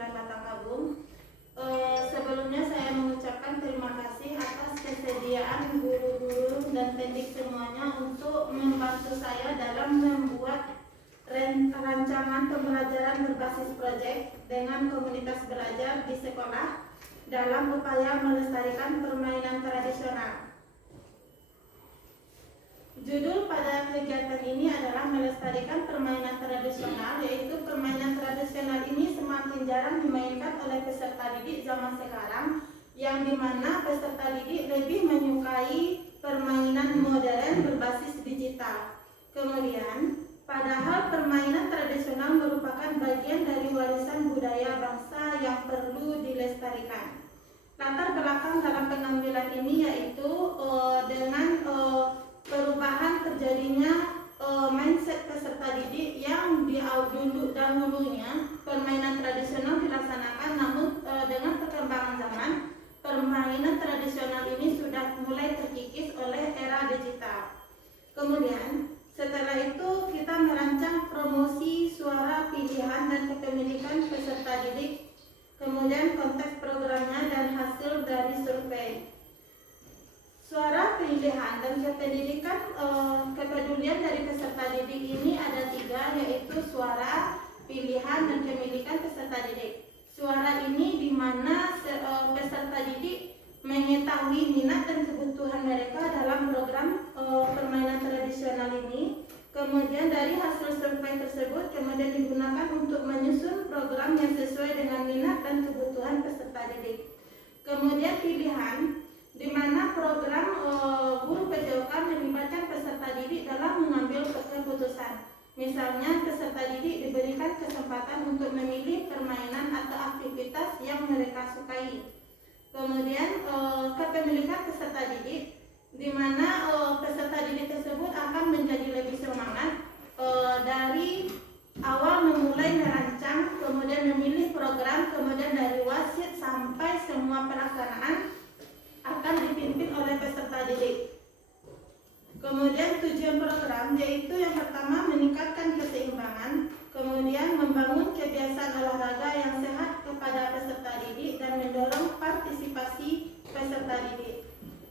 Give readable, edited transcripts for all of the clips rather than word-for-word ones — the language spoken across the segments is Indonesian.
Sembilan Batakabung. Sebelumnya saya mengucapkan terima kasih atas kesediaan guru-guru dan pendidik semuanya untuk membantu saya dalam membuat rancangan pembelajaran berbasis proyek dengan komunitas belajar di sekolah dalam upaya melestarikan permainan tradisional. Judul pada kegiatan ini adalah melestarikan permainan tradisional, yaitu permainan tradisional ini semakin jarang dimainkan oleh peserta didik zaman sekarang, yang dimana peserta didik lebih menyukai permainan modern berbasis digital. Kemudian, padahal permainan tradisional merupakan bagian dari warisan budaya bangsa yang perlu dilestarikan. Latar belakang dalam pengambilan ini yaitu dengan perubahan terjadinya mindset peserta didik yang dahulunya permainan tradisional dilaksanakan, namun dengan perkembangan zaman permainan tradisional ini sudah mulai terkikis oleh era digital. Kemudian setelah itu kita merancang promosi suara pilihan dan kepemilikan peserta didik, kemudian konteks programnya dan hasil dari survei. Suara pilihan dan kepedulian dari peserta didik ini ada 3, yaitu suara, pilihan, dan kepemilikan peserta didik. Suara ini di mana peserta didik mengetahui minat dan kebutuhan mereka dalam program permainan tradisional ini. Kemudian dari hasil survei tersebut kemudian digunakan untuk menyusun program yang sesuai dengan minat dan kebutuhan peserta didik. Kemudian pilihan, di mana program guru PJOK melibatkan peserta didik dalam mengambil keputusan. Misalnya peserta didik diberikan kesempatan untuk memilih permainan atau aktivitas yang mereka sukai. Kemudian kepemilikan peserta didik, di mana peserta didik tersebut akan menjadi lebih semangat dari awal memulai merancang, kemudian memilih program, kemudian dari wasit sampai semua pelaksanaan akan dipimpin oleh peserta didik. Kemudian tujuan program yaitu yang pertama meningkatkan keseimbangan, kemudian membangun kebiasaan olahraga yang sehat kepada peserta didik dan mendorong partisipasi peserta didik.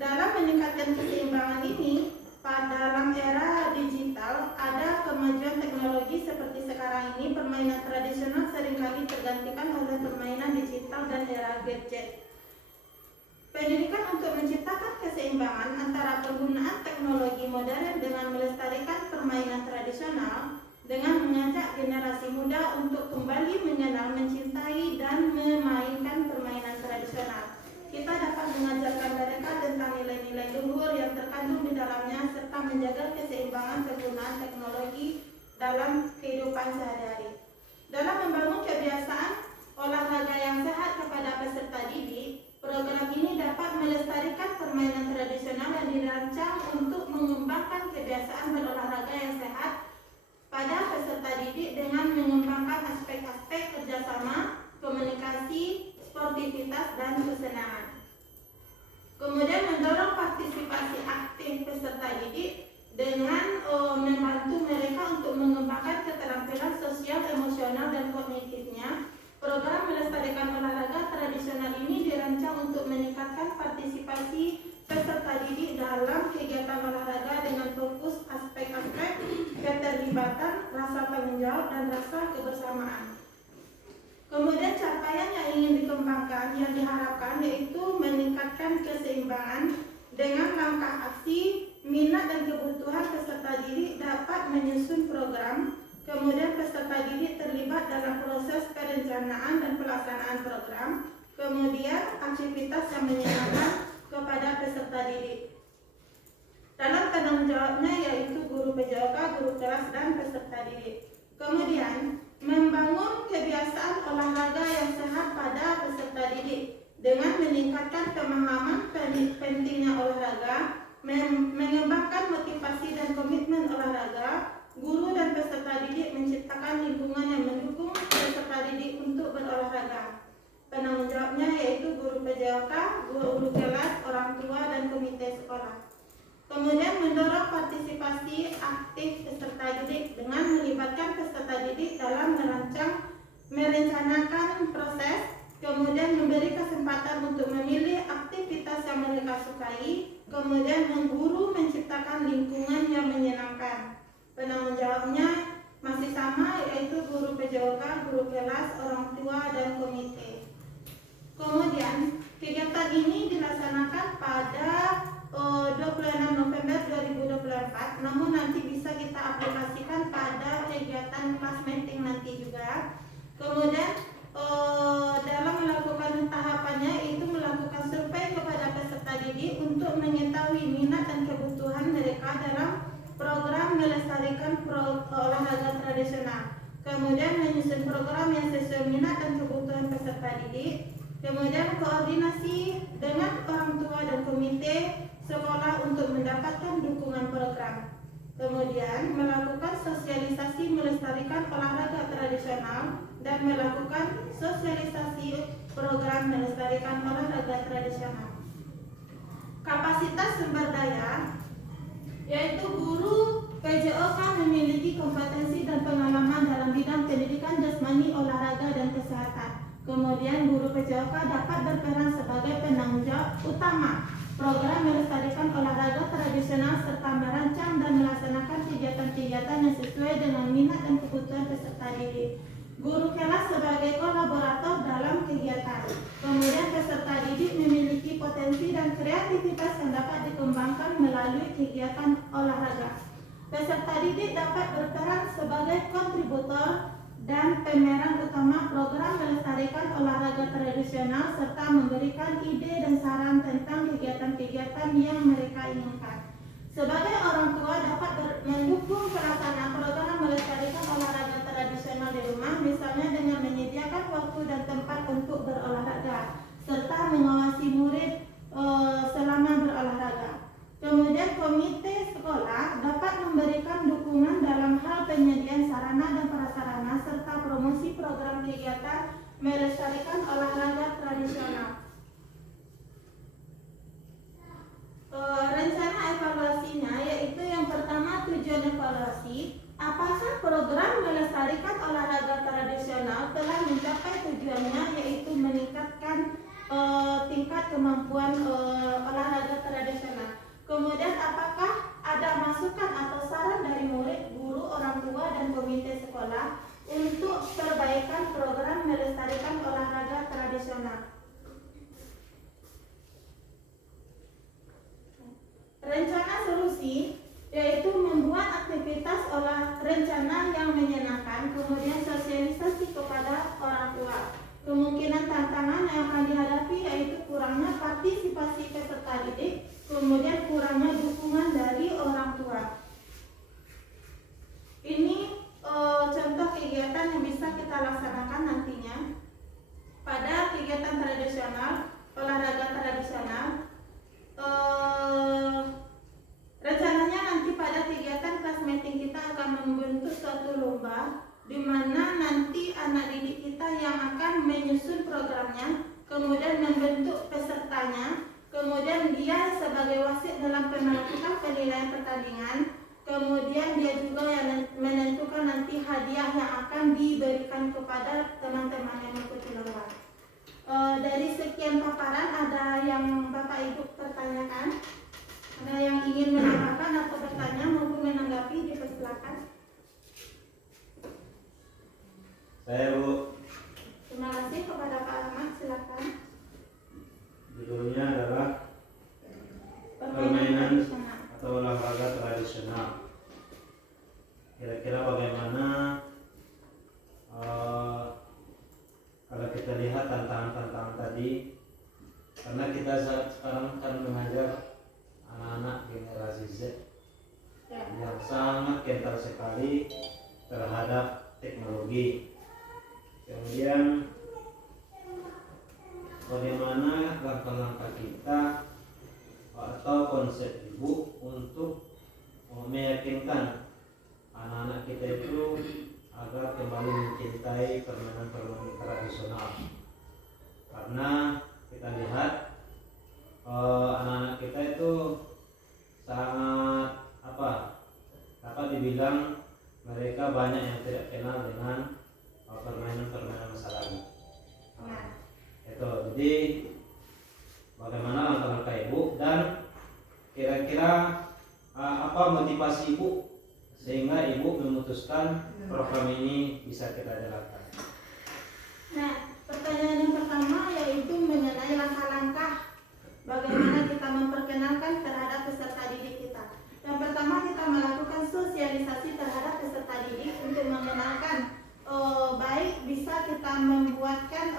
Dalam meningkatkan keseimbangan ini, dalam era digital ada kemajuan teknologi seperti sekarang ini, permainan tradisional seringkali tergantikan oleh permainan digital dan era gadget. Pendidikan untuk menciptakan keseimbangan antara penggunaan teknologi modern dengan melestarikan permainan tradisional, dengan mengajak generasi muda untuk kembali mengenal, mencintai, dan memainkan permainan tradisional. Kita dapat mengajarkan mereka tentang nilai-nilai luhur yang terkandung di dalamnya serta menjaga keseimbangan penggunaan teknologi dalam kehidupan sehari-hari. Dalam membangun kebiasaan olahraga yang sehat kepada peserta didik, program ini dapat melestarikan permainan tradisional yang dirancang untuk mengembangkan kebiasaan berolahraga yang sehat pada peserta didik dengan mengembangkan aspek-aspek kerjasama, komunikasi, sportivitas, dan kesenangan. Kemudian mendorong partisipasi aktif peserta didik dengan membantu mereka untuk mengembangkan keterampilan sosial, emosional, dan kognitifnya. Program melestarikan olahraga tradisional ini dirancang untuk meningkatkan partisipasi peserta didik dalam kegiatan olahraga dengan fokus aspek-aspek keterlibatan, rasa tanggung jawab, dan rasa kebersamaan. Kemudian capaian yang ingin dikembangkan yang diharapkan yaitu meningkatkan keseimbangan dengan langkah aksi, minat, dan kebutuhan peserta didik dapat menyusun program. Kemudian peserta didik terlibat dalam proses perencanaan dan pelaksanaan program. Kemudian aktivitas yang menyenangkan kepada peserta didik. Dalam penanggung jawabnya yaitu guru PJOK, guru kelas, dan peserta didik. Kemudian membangun kebiasaan olahraga yang sehat pada peserta didik dengan meningkatkan pemahaman pentingnya olahraga, mengembangkan motivasi dan komitmen olahraga. Guru dan peserta didik menciptakan lingkungan yang mendukung peserta didik untuk berolahraga. Penanggung jawabnya yaitu guru PJOK, guru kelas, orang tua, dan komite sekolah. Kemudian mendorong partisipasi aktif peserta didik dengan melibatkan peserta didik dalam merencanakan proses kemudian memberi kesempatan untuk memilih aktivitas yang mereka sukai, kemudian mengguru menciptakan lingkungan yang menyenangkan. Penanggung jawabnya masih sama, yaitu guru PJOK, guru kelas, orang tua, dan komite. Kemudian kegiatan ini dilaksanakan pada 26 November 2024, namun nanti bisa kita aplikasikan pada kegiatan kelas meeting nanti juga. Kemudian dalam melakukan tahapannya itu melakukan survei kepada peserta didik untuk mengetahui minat dan kebutuhan mereka dalam program melestarikan olahraga tradisional. Kemudian menyusun program yang sesuai minat dan kebutuhan peserta didik. Kemudian koordinasi dengan orang tua dan komite sekolah untuk mendapatkan dukungan program. Kemudian melakukan sosialisasi melestarikan olahraga tradisional dan melakukan sosialisasi program melestarikan olahraga tradisional. Kapasitas sumber daya, yaitu guru PJOK memiliki kompetensi dan pengalaman dalam bidang pendidikan jasmani, olahraga, dan kesehatan. Kemudian guru PJOK dapat berperan sebagai penanggung jawab utama program melestarikan olahraga tradisional serta merancang dan melaksanakan kegiatan-kegiatan yang sesuai dengan minat dan kebutuhan peserta didik. Guru kelas sebagai kolaborator dalam kegiatan. Kemudian peserta didik memiliki potensi dan kreativitas yang dapat dikembangkan melalui kegiatan olahraga. Peserta didik dapat berperan sebagai kontributor dan pemeran utama program melestarikan olahraga tradisional serta memberikan ide dan saran tentang kegiatan-kegiatan yang mereka inginkan. Sebagai orang tua dapat mendukung pelaksanaan program melestarikan olahraga tradisional di rumah, misalnya dengan menyediakan waktu dan tempat untuk berolahraga serta mengawasi murid selama berolahraga. Kemudian komite sekolah dapat memberikan dukungan dalam hal penyediaan sarana dan prasarana serta promosi program kegiatan melestarikan olahraga tradisional. Rencana evaluasinya yaitu yang pertama, tujuan evaluasi. Apakah program melestarikan olahraga tradisional telah mencapai tujuannya, yaitu meningkatkan tingkat kemampuan olahraga tradisional. Kemudian apakah ada masukan atau saran dari murid, guru, orang tua, dan komite sekolah untuk perbaikan program melestarikan olahraga tradisional. Rencana solusi yaitu membuat aktivitas rencana yang menyenangkan, kemudian sosialisasi kepada orang tua. Kemungkinan tantangan yang akan dihadapi yaitu kurangnya partisipasi peserta didik, kemudian kurangnya dukungan dari orang tua. Ini contoh kegiatan yang bisa kita laksanakan nantinya pada kegiatan tradisional, olahraga tradisional. Rencananya nanti pada kegiatan kelas meeting kita akan membentuk suatu lomba di mana nanti anak didik kita yang akan menyusun programnya, kemudian membentuk pesertanya, kemudian dia sebagai wasit dalam melakukan penilaian pertandingan, kemudian dia juga yang menentukan nanti hadiah yang akan diberikan kepada teman-teman yang mengikuti lomba. Dari sekian paparan, ada yang Bapak Ibu pertanyakan? Ada yang ingin menambahkan atau bertanya maupun menanggapi, dipersilakan. Saya, Bu. Terima kasih kepada Pak Ahmad, silakan. Judulnya adalah permainan atau olahraga tradisional. Kira-kira bagaimana kalau kita lihat tantangan-tantangan tadi, karena kita sekarang kan mengajar anak-anak generasi Z yang sangat kental sekali terhadap teknologi. Kemudian bagaimana langkah-langkah kita atau konsep ibu untuk meyakinkan anak-anak kita itu agar kembali mencintai permainan-permainan tradisional. Karena kita lihat anak-anak kita itu sangat dapat dibilang mereka banyak yang tidak kenal dengan permainan-permainan masa lalu. Jadi bagaimana langkah-langkah Ibu dan kira-kira apa motivasi Ibu sehingga Ibu memutuskan program ini bisa kita jalankan? Nah, pertanyaan yang pertama yaitu mengenai langkah-langkah bagaimana kita memperkenalkan terhadap peserta didik kita. Yang pertama kita melakukan sosialisasi terhadap peserta didik untuk mengenalkan baik bisa kita membawakan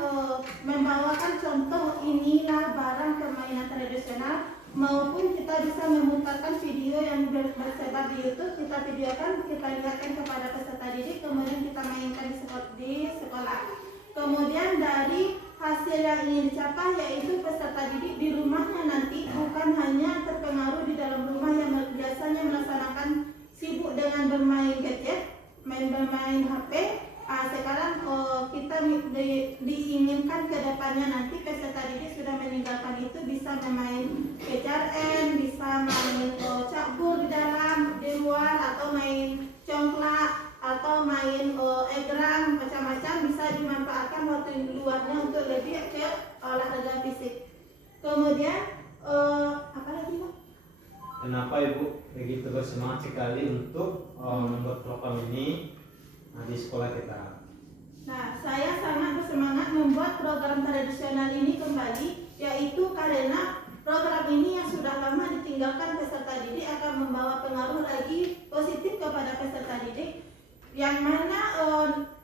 contoh inilah barang permainan tradisional, maupun kita bisa memutarkan video yang bersebar di YouTube, kita videokan, kita lihatkan kepada peserta didik, kemudian kita mainkan di sekolah. Kemudian dari hasil yang ingin dicapai yaitu peserta didik di rumahnya nanti bukan hanya terpengaruh di dalam rumah yang biasanya melaksanakan sibuk dengan bermain gadget, bermain HP. Sekarang kita diinginkan ke depannya nanti peserta didik sudah meninggalkan itu bisa bermain kejar-en, bisa main cabur di luar, atau main congklak, atau main egrang, macam-macam bisa dimanfaatkan waktu luarnya untuk lebih ke olahraga fisik. Kemudian apa lagi Pak? Kenapa Ibu begitu bersemangat sekali untuk membuat program ini di sekolah kita? Nah, saya sangat bersemangat membuat program tradisional ini kembali, yaitu karena program ini yang sudah lama ditinggalkan peserta didik akan membawa pengaruh lagi positif kepada peserta didik, yang mana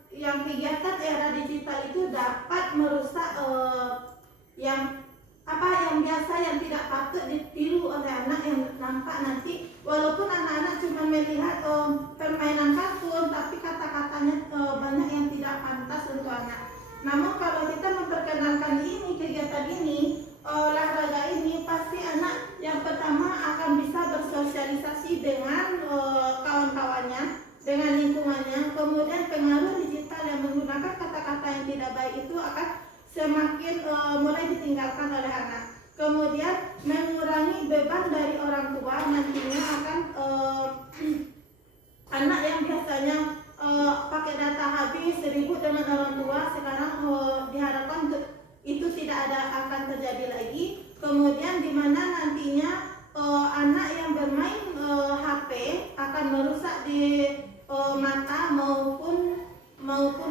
yang kegiatan era digital itu dapat merusak yang biasa yang tidak patut ditiru oleh anak, yang nampak nanti walaupun anak-anak cuma melihat permainan kartun tapi kata-katanya banyak yang tidak pantas untuk anak. Namun kalau kita memperkenalkan ini, kegiatan ini, olahraga ini, pasti anak yang pertama akan bisa bersosialisasi dengan kawan-kawannya, dengan lingkungannya. Kemudian pengaruh digital yang menggunakan kata-kata yang tidak baik itu akan semakin mulai ditinggalkan oleh anak. Kemudian mengurangi beban dari orang tua, nantinya akan anak yang biasanya pakai data habis ribut dengan orang tua, sekarang diharapkan itu tidak akan terjadi lagi. Kemudian di mana nantinya anak yang bermain HP akan merusak di mata maupun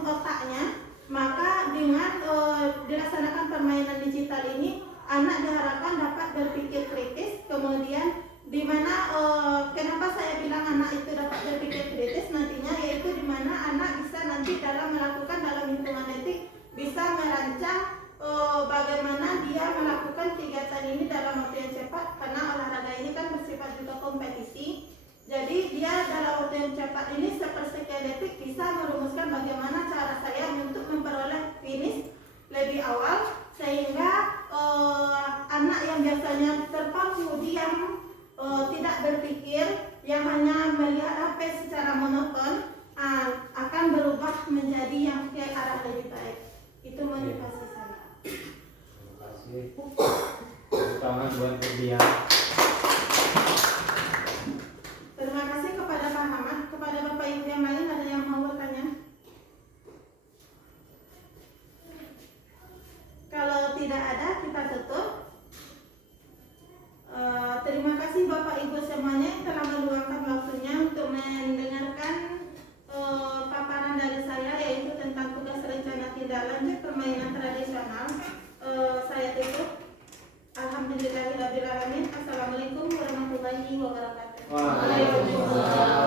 otaknya. Maka dengan dilaksanakan permainan digital ini, anak diharapkan dapat berpikir kritis. Kemudian di mana kenapa saya bilang anak itu dapat berpikir kritis nantinya, yaitu di mana anak bisa nanti dalam hitungan detik bisa merancang bagaimana dia melakukan kegiatan ini dalam waktu yang cepat, karena olahraga ini kan bersifat juga kompetisi. Jadi dia dalam waktu yang cepat ini sepersekian detik bisa merumuskan bagaimana cara saya untuk memperoleh finish lebih awal, sehingga anak yang biasanya terpaku diam, tidak berpikir, yang hanya melihat HP secara monoton, akan berubah menjadi yang ke arah lebih baik. Itu motivasi saya. Terima kasih. Tangan buat dia. Terima kasih kepada Pak Ahmad. Kepada Bapak Ibu yang lain, ada yang mau bertanya? Kalau tidak ada, kita tutup. Terima kasih Bapak Ibu semuanya yang telah meluangkan waktunya untuk mendengarkan paparan dari saya, yaitu tentang tugas rencana tindak lanjut permainan tradisional. Saya tutup. Alhamdulillahirabbil alamin. Assalamualaikum warahmatullahi wabarakatuh. Waalaikumsalam.